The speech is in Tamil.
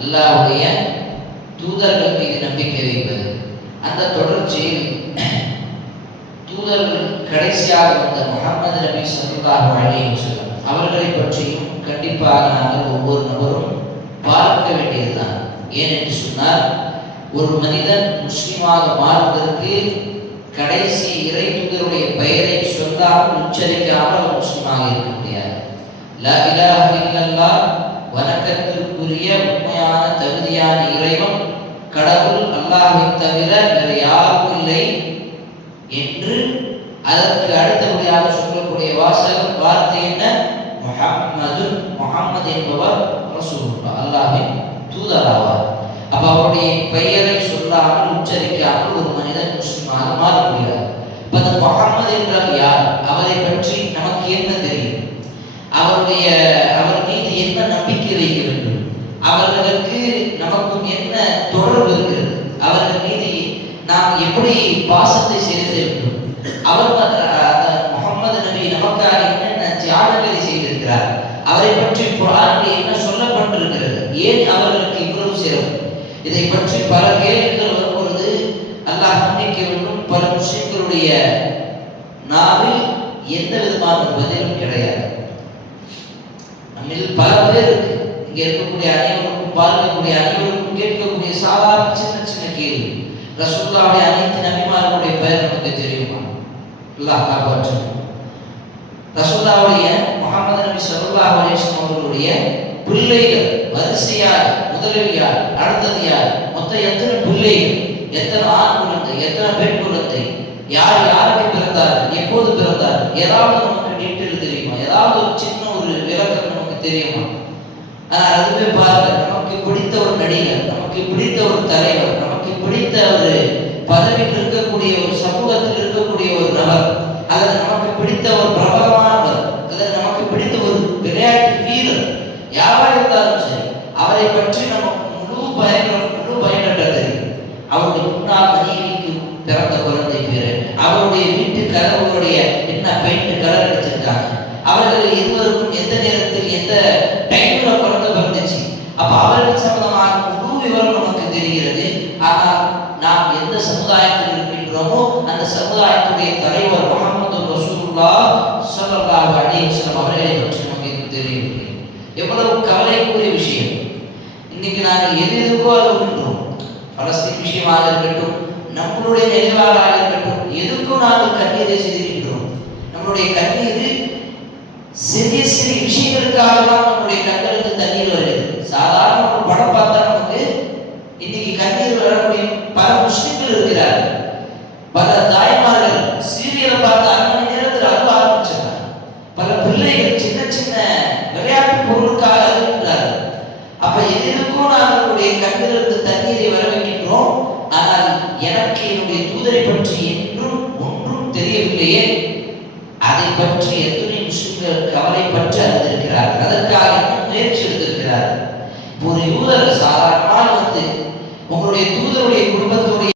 அல்லாவுடைய தூதர்கள் மீது நம்பிக்கை வைப்பது. அந்த தொடர்ச்சியில் தூதர்கள் கடைசியாக வந்த முகமது நபி ஸல்லல்லாஹு அலைஹி சொல்லும் அவர்களை பற்றியும் கண்டிப்பாக நாங்கள் ஒவ்வொரு நபரும் பார்க்க வேண்டியதுதான். ஏனென்று சொன்னால் ஒரு மனிதன் முஸ்லிமாக மாறுவதற்கு கடைசி இறை தூதருடைய பெயரை சொல்லாமல் உச்சரிக்காமல் முஸ்லீமாக இருக்க முடியாது. லா வணக்கத்திற்குரிய உண்மையான தகுதியான இறைவன் கடவுள் அல்லாஹை தவிர வேறு யாரும் இல்லை என்று அதற்கு அடுத்தபடியாக சொல்லக்கூடிய வாசகம் வார்த்தை என்ன? முஹம்மது முஹம்மது என்பவர் ரசூலுல்லாஹ் அல்லாஹ்வின் தூதராவார். அப்ப அவருடைய பெயரை சொல்லாமல் உச்சரிக்காமல் ஒரு மனிதன் முஸ்லிமாக மாற முடியாது இப்ப அந்த முகம்மது என்றால் யார்? அவரை பற்றி நமக்கு என்ன தெரியும் அவருடைய அவர் மீது என்ன நம்பிக்கை வைக்க வேண்டும் அவர்களுக்கு நமக்கும் என்ன தொடர்பு இருக்கிறது அவர்கள் மீது நாம் எப்படி பாசத்தை செலுத்த வேண்டும் அவர் முகமது நபி நமக்காக என்னென்ன தியாகங்களை செய்திருக்கிறார் அவரை பற்றி குரானில் என்ன சொல்லப்பட்டிருக்கிறது ஏன் அவர்களுக்கு இவ்வளவு சிறப்பு இதை பற்றி பல கேள்விகள் வரும்பொழுது அல்லாஹ் மன்னிக்க வேண்டும். பல முஸ்லிம்களுடைய நாவில் எந்த விதமான பதிலும் கிடையாது. நம்மில் பல பேர் இங்கே இருக்கக்கூடிய அனைவருக்கும் பார்க்கக்கூடிய அனைவருக்கும் கேட்கக்கூடிய சாதாரண சின்ன சின்ன கேள்வி. ரசூல்லாவுடைய அனைத்து நபிமார்களுடைய பெயர் நமக்கு தெரியுமா? அல்லாஹ் காப்பாற்று ரசூல்லாவுடைய முகமது நபி சல்லா அலைஹி அவர்களுடைய பிள்ளைகள் வரிசையார் முதலில் யார் அடுத்தது யார் மொத்தம் எத்தனை பிள்ளைகள் எத்தனை ஆண் குழந்தை எத்தனை பெண் குழந்தை யார் யாருக்கு பிறந்தார் எப்போது பிறந்தார் ஏதாவது நமக்கு டீட்டெயில் தெரியுமா? ஏதாவது ஒரு சின்ன ஒரு விளக்கம் நமக்கு தெரியுமா? ஆனால் அதுவே பாருங்க நமக்கு பிடித்த ஒரு நடிகர் நமக்கு பிடித்த ஒரு தலைவர் நமக்கு பிடித்த ஒரு பதவியில் இருக்கக்கூடிய ஒரு சமூகத்தில் இருக்கக்கூடிய ஒரு நபர் அல்லது நமக்கு பிடித்த ஒரு பிரபலமானவர் அல்லது நமக்கு பிடித்த ஒரு விளையாட்டு வீரர் யாராக இருந்தாலும் சரி அவரை பற்றி நமக்கு முழு பயங்கரம் முழு பயனற்ற தெரியும். அவருடைய முன்னாள் மனைவிக்கு பிறந்த குழந்தை பேரு அவருடைய வீட்டு கதவுகளுடைய என்ன பெயிண்ட் கலர் அடிச்சிருக்காங்க அவர்கள் இருவருக்கும் எந்த நேரத்தில் எந்த டைம்ல குழந்தை பிறந்துச்சு? அப்ப அவர்கள் சம்பந்தமான முழு விவரம் நமக்கு தெரிகிறது. ஆனால் நாம் எந்த சமுதாயத்தில் இருக்கின்றோமோ அந்த சமுதாயத்துடைய தலைவர் ரசூலுல்லா ஸல்லல்லாஹு அலைஹி வஸல்லம் அவர்களை பற்றி நமக்கு தெரியும் எவ்வளவு கவலைக்குரிய விஷயம். இன்னைக்கு நாங்கள் எது எதுக்கோ அழுகின்றோம் பலஸ்தீன் விஷயமாக இருக்கட்டும் நம்மளுடைய நிலைவாளாக இருக்கட்டும் எதுக்கும் நாங்கள் கண்ணீரை செய்திருக்கின்றோம். நம்மளுடைய கண்ணீர் சிறிய சிறிய விஷயங்களுக்காக தான் நம்மளுடைய கண்களுக்கு தண்ணீர் வருது சாதாரண ஒரு படம் பார்த்தா நமக்கு இன்னைக்கு கண்ணீர் வரக்கூடிய பல முஸ்லிம்கள் இருக்கிறார்கள். பல தாய்மார்கள் சீரியலை பார்த்தா அரை மணி நேரத்தில் அழுவ ஆரம்பிச்சிருக்காங்க பல பிள்ளைகள் சின்ன சின்ன விளையாட்டு பொருளுக்காக அழுகின்றார்கள் அப்ப எதிர்க்கும் நம்மளுடைய கண்ணிலிருந்து தண்ணீரை வர வைக்கின்றோம் ஆனால் எனக்கு என்னுடைய தூதரை பற்றி என்றும் ஒன்றும் தெரியவில்லையே. அதை பற்றி எத்தனை முஸ்லிம்கள் கவலைப்பட்டு அறிந்திருக்கிறார்கள். அதற்காக முயற்சி எடுத்திருக்கிறார்கள். ஒரு யூதர் சாதாரணமாக வந்து உங்களுடைய தூதருடைய குடும்பத்துடைய